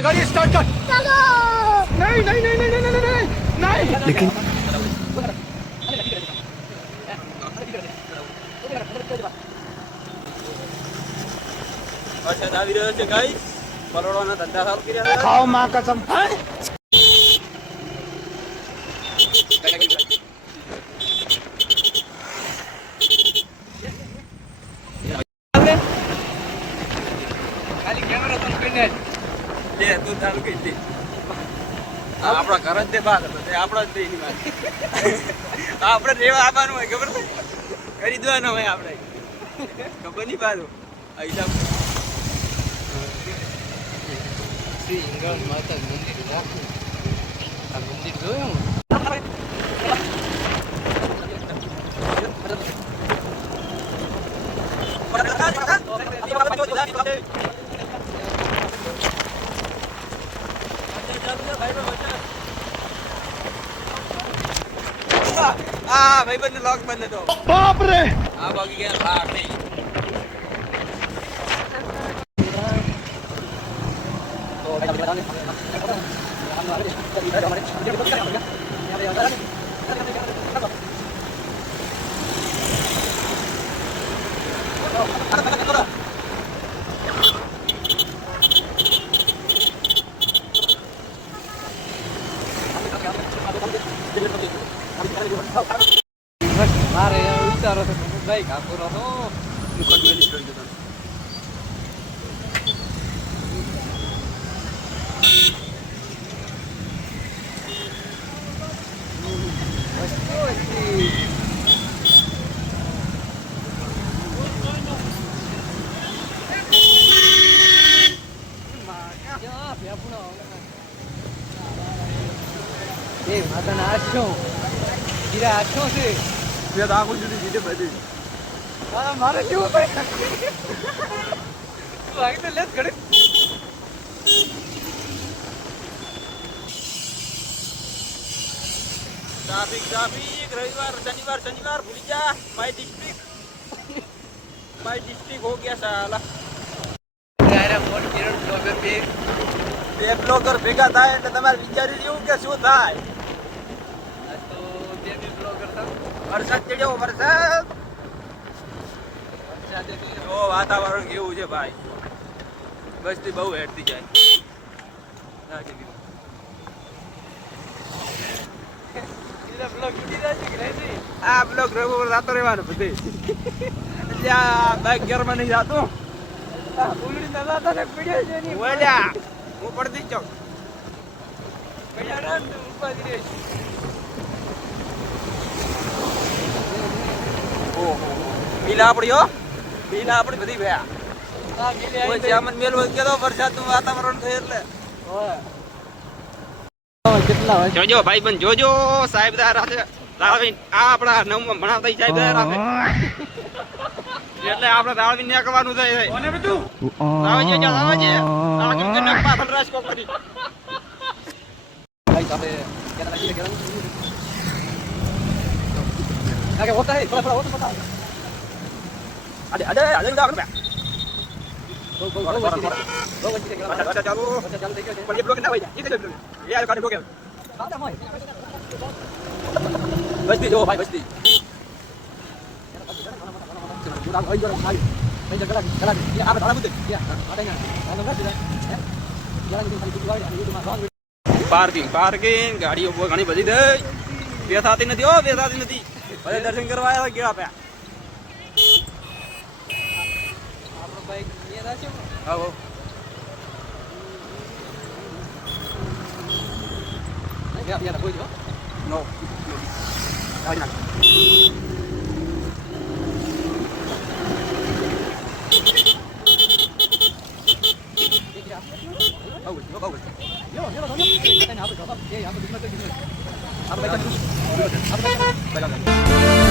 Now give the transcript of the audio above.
અરે ગાડી સ્ટાર્ટ કર. ચાલો. નહીં નહીં નહીં નહીં નહીં નહીં નહીં લેકિન વરસાદ આવી રહ્યો છે ગાઈ પરોડવાના ધંધા સારું કર્યા છે. ખાઓ માં કસમ. ખાલી કેમેરા બંધ કરીને લે તું ચાલુ કરી દે. આપણા ઘર જ દે બાદ તે આપણા જ એની વાત. આપણે રેવા આવવાનું હોય ખબર કરી ખરીદવાનું હોય આપણે. ખબર નહીં બાદ હિસાબ. શ્રી હિંગળાજ માતા મંદિર આ મંદિર જોયું? Ah, may ba nalock man na to? Oh, pabre! Ah, bagi kaya party. Thank. મારે વિચારો તો ભાઈ કાપુરો તો મુકટ મેલી જોઈ જતો Yeah, I'm gonna ask you. હીરા આઠસો છે. મેં તો આખું જુદી જીતે બધી હા મારે કેવું ભાઈ તું આગળ લેત ઘડે ટ્રાફિક ટ્રાફિક રવિવાર શનિવાર શનિવાર ભૂલી જા. My district. માય ડિસ્ટ્રિક્ટ હો ગયા સાલા. બે. બે બ્લોગર ભેગા થાય એટલે તમારે વિચારી રહ્યું કે શું થાય? જેવો વરસાદ. વાતાવરણ કેવું છે ભાઈ? બસથી બહુ હેઠતી જાય. આ બ્લોક રઘુ પર જતો રહેવાનો નહીં જતો. હું પડતી ચોક ઉપાધી રહીશ ઓહો બીલાપડીઓ બીલાપડી બધી ભયા. વાતાવરણ થઈ સાહેબ તારા આ આપણા નવમાં ભણાવતા સાહેબ એટલે આપણે તાળવીન ને કરવાનું થાય બધું? આવજે જા Oke, water, hey. pulang, pulang. Ada, ada, ada yang dalam, ya? parking parking gak ada yang buat kami berarti deh biasa hati nanti oh biasa hati nanti pada dari sini kerwa lagi apa ya? Apa baik ini ada siapa? Aku. Ya, ya. No. Ayo. Oh, it's. यहाँ पर यहाँ पर